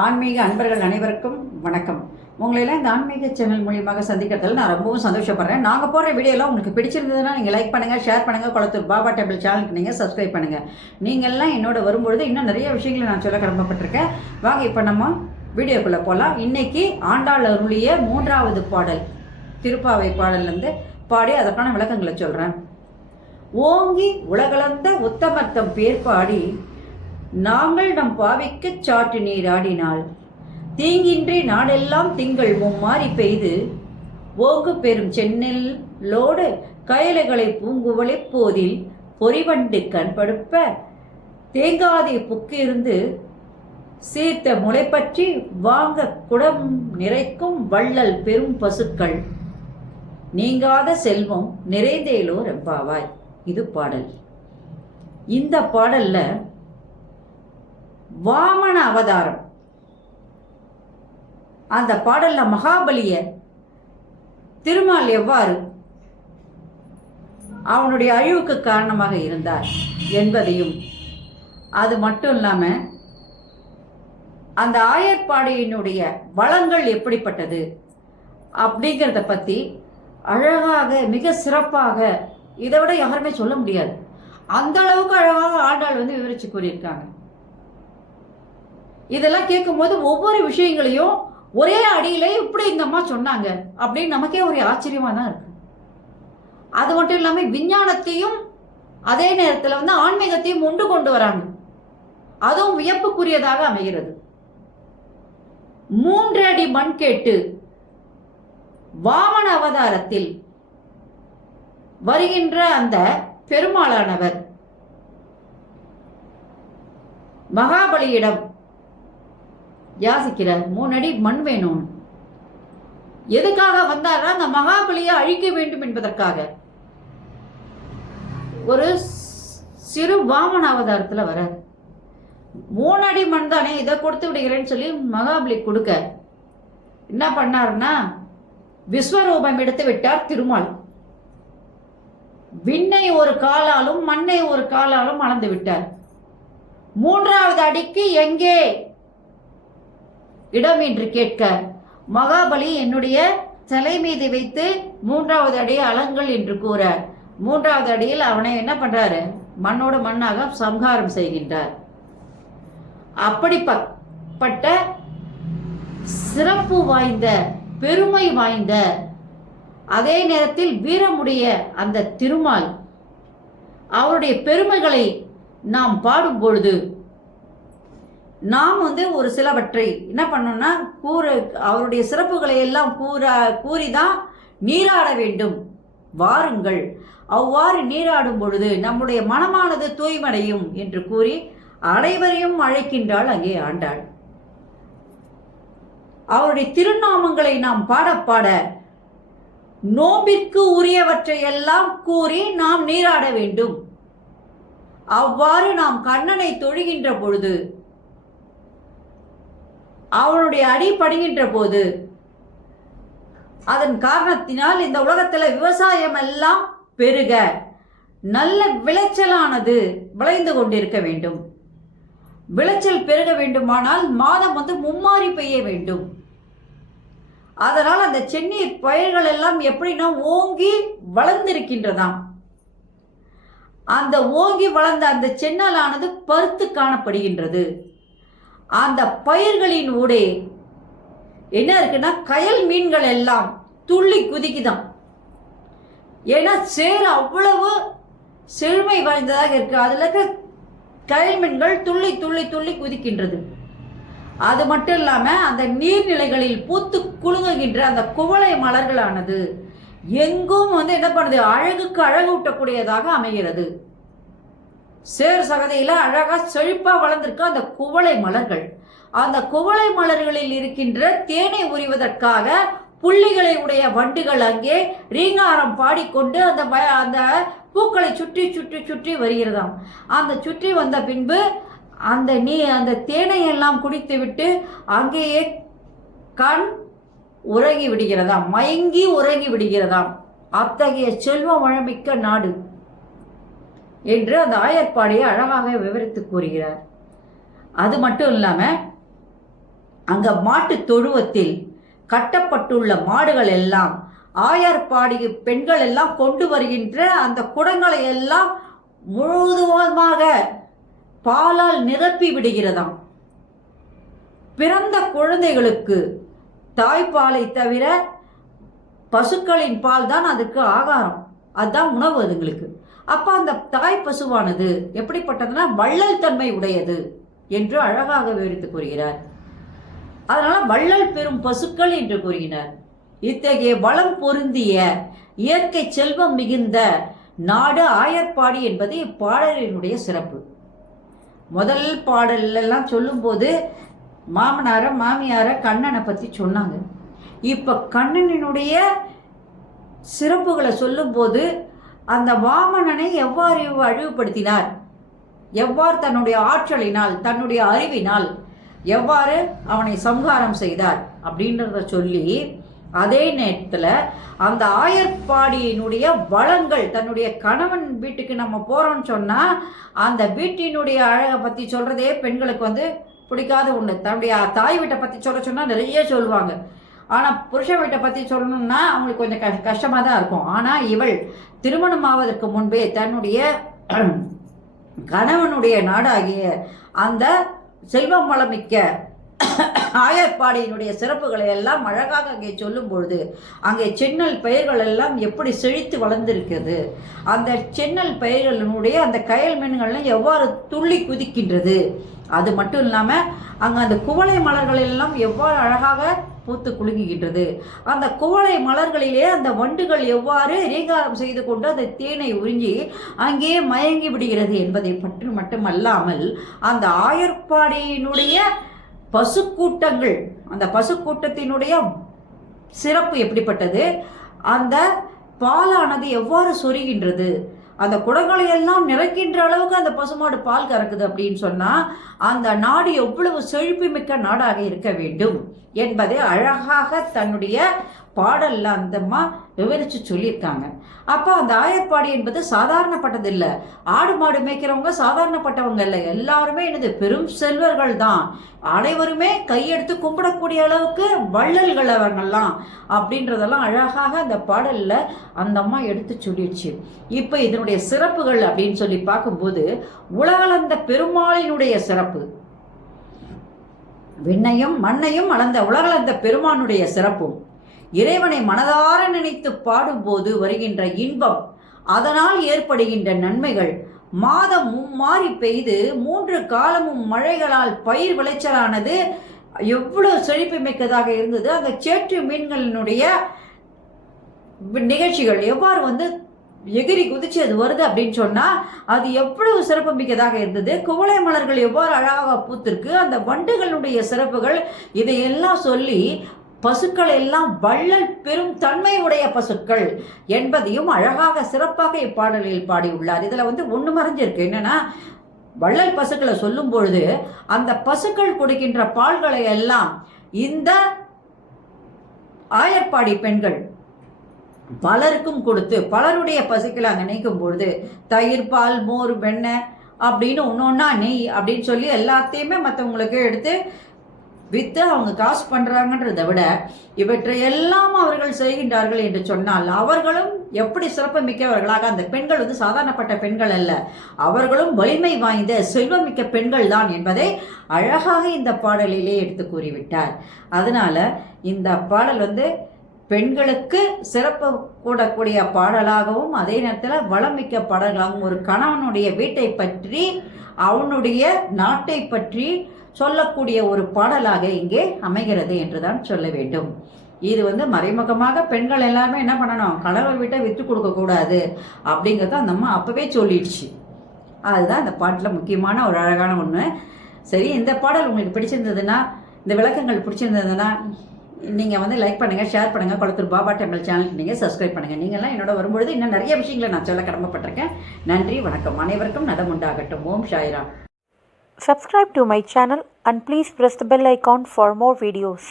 ஆன்மீக அன்பர்கள் அனைவருக்கும் வணக்கம். உங்களெல்லாம் இந்த ஆன்மீக சேனல் மூலியமாக சந்திக்கிறதுல நான் ரொம்பவும் சந்தோஷப்படுறேன். நாங்கள் போடுற வீடியோலாம் உங்களுக்கு பிடிச்சிருந்ததுன்னா நீங்கள் லைக் பண்ணுங்கள், ஷேர் பண்ணுங்கள். குளத்தூர் பாபா டேபிள் சேனலுக்கு நீங்கள் சப்ஸ்கிரைப் பண்ணுங்கள். நீங்கள்லாம் என்னோட வரும்பொழுது இன்னும் நிறைய விஷயங்களை நான் சொல்ல கடமைப்பட்டிருக்கேன். வாங்க இப்போ நம்ம வீடியோக்குள்ளே போகலாம். இன்னைக்கு ஆண்டாள் அருளிய 3வது பாடல், திருப்பாவை பாடல்லேருந்து பாடி அதற்கான விளக்கங்களை சொல்கிறேன். ஓங்கி உலகளந்த உத்தமர்த்தம் பேர் பாடி நாங்கள் நம் பாவிக்குச் சாற்று நீராடினாள். தீங்கின்றி நாடெல்லாம் திங்கள் மும்மாறி பெய்து ஓங்கு பெரும் சென்னலோடு கயலைகளை பூங்குவளை போதில் பொறிவண்டு கண்படுப்ப தேங்காதை புக்கிருந்து சீர்த்த முளைப்பற்றி வாங்க குடம் நிறைக்கும் வள்ளல் பெரும் பசுக்கள் நீங்காத செல்வம் நிறைந்தேலோ ரெம்பாவாய். இது பாடல். இந்த பாடல்ல வாமன அவதாரம், அந்த பாடல்ல மகாபலிய திருமால் எவ்வாறு அவனுடைய அழிவுக்கு காரணமாக இருந்தார் என்பதையும், அது மட்டும் இல்லாம அந்த ஆயர்பாடியினுடைய வளங்கள் எப்படிப்பட்டது அப்படிங்கிறத பத்தி அழகாக, மிக சிறப்பாக, இதை விட யாருமே சொல்ல முடியாது, அந்த அளவுக்கு அழகாக ஆண்டாள் விவரிச்சு கூறியிருக்காங்க. இதெல்லாம் கேட்கும்போது ஒவ்வொரு விஷயங்களையும் ஒரே அடியில இப்படி இந்த அம்மா சொன்னாங்க அப்படின்னு நமக்கே ஒரு ஆச்சரியமா தான் இருக்கு. அது மட்டும் இல்லாம விஞ்ஞானத்தையும் அதே நேரத்தில் ஆன்மீகத்தையும் ஒன்று கொண்டு வராங்க. அதுவும் வியப்புக்குரியதாக அமைகிறது. 3 அடி மண் கேட்டு வாமன அவதாரத்தில் வருகின்ற அந்த பெருமாளானவர் மகாபலியிடம் யாசிக்கிறார். 3 அடி மண் வேணும். எதுக்காக வந்தாரா? அந்த மகாபலியை அழிக்க வேண்டும் என்பதற்காக. ஒரு சிறு வாமன அவதாரத்துல வர 3 அடி மண் தானே, இதை கொடுத்து விடுகிறேன்னு சொல்லி மகாபலி கொடுக்க என்ன பண்ணாருன்னா விஸ்வரூபம் எடுத்து விட்டார் திருமால். விண்ணை ஒரு காலாலும் மண்ணை ஒரு காலாலும் அளந்து விட்டார். 3வது அடிக்கு எங்கே இடம் என்று கேட்க மகாபலி என்னுடைய தலை மீது வைத்து 3வது அடியை அலங்கள் என்று கூற 3வது அடியில் அவனை என்ன பண்றாரு? மண்ணோட மண்ணாக சம்ஹாரம் செய்கின்றார். அப்படிப்பட்ட சிறப்பு வாய்ந்த, பெருமை வாய்ந்த, அதே நேரத்தில் வீரமுடைய அந்த திருமால் அவருடைய பெருமைகளை நாம் பாடும் பொழுது நாம் ஒரு சிலவற்றை என்ன பண்ணோம்னா அவருடைய சிறப்புகளை எல்லாம் கூறிதான் நீராட வேண்டும். வாருங்கள், அவ்வாறு நீராடும் பொழுது நம்முடைய மனமானது தூய்மடையும் என்று கூறி அனைவரையும் அழைக்கின்றாள் அங்கே ஆண்டாள். அவருடைய திருநாமங்களை நாம் பாட பாட நோம்பிற்கு உரியவற்றை எல்லாம் கூறி நாம் நீராட வேண்டும். அவ்வாறு நாம் கண்ணனை தொழுகின்ற பொழுது, அவனுடைய அடி படுகின்ற போது, அதன் காரணத்தினால் இந்த உலகத்தில் விவசாயம் எல்லாம் பெருக, நல்ல விளைச்சலானது விளைந்து கொண்டிருக்க வேண்டும். விளைச்சல் பெருக வேண்டுமானால் மாதம் மும்மாறி பெய்ய வேண்டும். அதனால் அந்த செந்நீர் பயிர்கள் எல்லாம் எப்படின்னா ஓங்கி வளர்ந்திருக்கின்றதாம். அந்த ஓங்கி வளர்ந்த அந்த சென்னலானது பருத்து காணப்படுகின்றது. அந்த பயிர்களின் ஊடே என்ன இருக்குன்னா கயல் மீன்கள் எல்லாம் துள்ளி குதிக்குதான். ஏன்னா சேர் அவ்வளவு செழுமை வாய்ந்ததாக இருக்கு. அதுல இருக்க கயல் மீன்கள் துள்ளி துள்ளி துள்ளி குதிக்கின்றது. அது மட்டும் இல்லாம அந்த நீர்நிலைகளில் பூத்து குலுங்குகின்ற அந்த குவளை மலர்களானது எங்கும் என்ன பண்ணுது? அழகுக்கு அழகு ஊட்டக்கூடியதாக அமைகிறது. சேர் சகதியில அழகா செழிப்பா வளர்ந்திருக்கு அந்த குவளை மலர்கள். அந்த குவளை மலர்களில் இருக்கின்ற தேனை உரிவதற்காக புள்ளிகளை உடைய வண்டுகள் அங்கே ரீங்காரம் பாடிக்கொண்டு அந்த பூக்களை சுற்றி சுற்றி சுற்றி வருகிறதாம். அந்த சுற்றி வந்த பின்பு அந்த தேனை எல்லாம் குடித்து விட்டு அங்கேயே கண் உறங்கி விடுகிறதாம், மயங்கி உறங்கி விடுகிறதாம். அத்தகைய செல்வ வளமிக்க நாடு என்று அந்த ஆயர்பாடியை அழகாக விவரித்து கூறுகிறார். அது மட்டும் இல்லாம அங்கே மாட்டு தொழுவத்தில் கட்டப்பட்டுள்ள மாடுகள் எல்லாம் ஆயர்பாடி பெண்கள் எல்லாம் கொண்டு வருகின்ற அந்த குடங்களை எல்லாம் முழுவதுமாக பாலால் நிரப்பி விடுகிறதாம். பிறந்த குழந்தைகளுக்கு தாய்ப்பாலை தவிர பசுக்களின் பால் தான் அதுக்கு ஆகாரம், அதுதான் உணவு அதுங்களுக்கு. அப்போ அந்த தாய் பசுவானது எப்படிப்பட்டதுன்னா வள்ளல் தன்மை உடையது என்று அழகாக விவரித்து கூறுகிறார். அதனால வள்ளல் பெறும் பசுக்கள் என்று கூறுகிறார். இத்தகைய வளம் பொருந்திய இயற்கை செல்வம் மிகுந்த நாடு ஆயர்பாடி என்பது இப்பாடலினுடைய சிறப்பு. முதல் பாடலெல்லாம் சொல்லும்போது மாமனார மாமியார கண்ணனை பற்றி சொன்னாங்க. இப்போ கண்ணனினுடைய சிறப்புகளை சொல்லும்போது அந்த வாமனனை எவ்வாறு அழிவுபடுத்தினார், எவ்வாறு தன்னுடைய ஆற்றலினால் தன்னுடைய அறிவினால் எவ்வாறு அவனை சம்ஹாரம் செய்தார் அப்படின்றத சொல்லி, அதே நேரத்தில் அந்த ஆயர்பாடியினுடைய வளங்கள், தன்னுடைய கணவன் வீட்டுக்கு நம்ம போகிறோம்னு சொன்னால் அந்த வீட்டினுடைய அழகை பற்றி சொல்கிறதே பெண்களுக்கு பிடிக்காத ஒன்று. தன்னுடைய தாய் வீட்டை பற்றி சொன்னால் நிறைய சொல்லுவாங்க. ஆனால் புருஷ வீட்டை பற்றி சொல்லணும்னா அவங்களுக்கு கொஞ்சம் கஷ்டமாக தான் இருக்கும். ஆனால் இவள் திருமணம் ஆவதற்கு முன்பே தன்னுடைய கணவனுடைய நாடாகிய அந்த செல்வம் வளமிக்க ஆயர்பாடியினுடைய சிறப்புகளை எல்லாம் அழகாக அங்கே சொல்லும் பொழுது அங்கே சென்னல் பயிர்கள் எல்லாம் எப்படி செழித்து வளர்ந்திருக்கிறது, அந்த சென்னல் பயிர்களினுடைய அந்த கயல் மீன்கள்லாம் எவ்வாறு துள்ளி குதிக்கின்றது, அது மட்டும் இல்லாமல் அங்கே அந்த குவளை மலர்கள் எல்லாம் எவ்வாறு அழகாக பூத்து குலுங்குகின்றது, அந்த குவளை மலர்களிலே அந்த வண்டுகள் எவ்வாறு ரீகாரம் செய்து கொண்டு அந்த தேனை உறிஞ்சி அங்கேயே மயங்கி விடுகிறது என்பதை பற்றி மட்டுமல்லாமல் அந்த ஆயர்பாடியினுடைய பசுக்கூட்டங்கள், அந்த பசுக்கூட்டத்தினுடைய சிறப்பு எப்படிப்பட்டது, அந்த பாலானது எவ்வாறு சொரிகின்றது, அந்த குடங்களை எல்லாம் நிறைக்கின்ற அளவுக்கு அந்த பசுமாடு பால் கறக்குது அப்படின்னு சொன்னால் அந்த நாடு எவ்வளவு செழிப்பு மிக்க நாடாக இருக்க வேண்டும் என்பதை அழகாக தன்னுடைய பாடலில் அந்தம்மா விவரித்து சொல்லியிருக்காங்க. அப்போ அந்த ஆயர்பாடி என்பது சாதாரணப்பட்டது இல்லை. ஆடு மாடு மேய்க்கிறவங்க சாதாரணப்பட்டவங்க இல்லை, எல்லாருமே என்னது பெரும் செல்வர்கள் தான், அனைவருமே கையெடுத்து கும்பிடக்கூடிய அளவுக்கு வள்ளல்கள் அவங்கெல்லாம் அப்படின்றதெல்லாம் அழகாக அந்த பாடலில் அந்த அம்மா எடுத்து சொல்லிடுச்சு. இப்போ இதனுடைய சிறப்புகள் அப்படின்னு சொல்லி பார்க்கும்போது உலகளந்த பெருமாளினுடைய சிறப்பு, விண்ணையும் மண்ணையும் அளந்த உலகளந்த பெருமானுடைய சிறப்பும், இறைவனை மனதார நினைத்து பாடும்போது வருகின்ற இன்பம், அதனால் ஏற்படுகின்ற நன்மைகள், மாதம் மும்மாறி பெய்து 3 காலமும் மழைகளால் பயிர் விளைச்சலானது எவ்வளவு செழிப்பு மிக்கதாக இருந்தது, அந்த சேற்று மீன்களினுடைய நிகழ்ச்சிகள் எவ்வாறு எகிரி குதிச்சு அது வருது அப்படின்னு சொன்னால் அது எவ்வளவு சிறப்பு மிக்கதாக இருந்தது, குவளை மலர்கள் எவ்வாறு அழகாக பூத்திருக்கு, அந்த வண்டுகளுடைய சிறப்புகள், இதையெல்லாம் சொல்லி பசுக்கள் எல்லாம் வள்ளல் பெரும் தன்மை உடைய பசுக்கள் என்பதையும் அழகாக சிறப்பாக இப்பாடலில் பாடியுள்ளார். இதில் ஒன்று மறைஞ்சிருக்கு, என்னன்னா வள்ளல் பசுக்களை சொல்லும் பொழுது அந்த பசுக்கள் கொடுக்கின்ற பால்களை எல்லாம் இந்த ஆயர்பாடி பெண்கள் பலருக்கும் கொடுத்து பலருடைய பசுக்களை அங்கே நினைக்கும் பொழுது தயிர் பால் மோர் வெண்ணெய் அப்படின்னு ஒன்றா நெய் அப்படின்னு சொல்லி எல்லாத்தையுமே மற்றவங்களுக்கு எடுத்து விற்று அவங்க காசு பண்ணுறாங்கன்றதை விட இவற்றை எல்லாம் அவர்கள் செய்கின்றார்கள் என்று சொன்னால் அவர்களும் எப்படி சிறப்பு மிக்கவர்களாக, அந்த பெண்கள் சாதாரணப்பட்ட பெண்கள் அல்ல, அவர்களும் வலிமை வாய்ந்த செல்வமிக்க பெண்கள் தான் என்பதை அழகாக இந்த பாடலிலே எடுத்து கூறிவிட்டார். அதனால் இந்த பாடல் பெண்களுக்கு சிறப்பு கூடக்கூடிய பாடலாகவும் அதே நேரத்தில் வளமிக்க பாடல்களாகவும் ஒரு கணவனுடைய வீட்டை பற்றி அவனுடைய நாட்டை பற்றி சொல்லக்கூடிய ஒரு பாடலாக இங்கே அமைகிறது என்றுதான் சொல்ல வேண்டும். இது மறைமுகமாக பெண்கள் எல்லாருமே என்ன பண்ணணும், கணவர் வீட்டை விற்று கொடுக்கக்கூடாது அப்படிங்கிறத அந்த அம்மா அப்போவே சொல்லிடுச்சு. அதுதான் இந்த பாட்டில் முக்கியமான ஒரு அழகான ஒன்று. சரி, இந்த பாடல் உங்களுக்கு பிடிச்சிருந்ததுன்னா, இந்த விளக்கங்கள் பிடிச்சிருந்ததுன்னா நீங்கள் லைக் பண்ணுங்கள், ஷேர் பண்ணுங்கள், கொளத்தூர் பாபா டெம்பிள் சேனலுக்கு நீங்கள் சப்ஸ்கிரைப் பண்ணுங்கள். நீங்கள்லாம் என்னோட வரும்பொழுது இன்னும் நிறைய விஷயங்களை நான் சொல்ல கடமைப்பட்டிருக்கேன். நன்றி, வணக்கம். அனைவருக்கும் நலம் உண்டாகட்டும். ஓம் Sairam. Subscribe to my channel and please press the bell icon for more videos.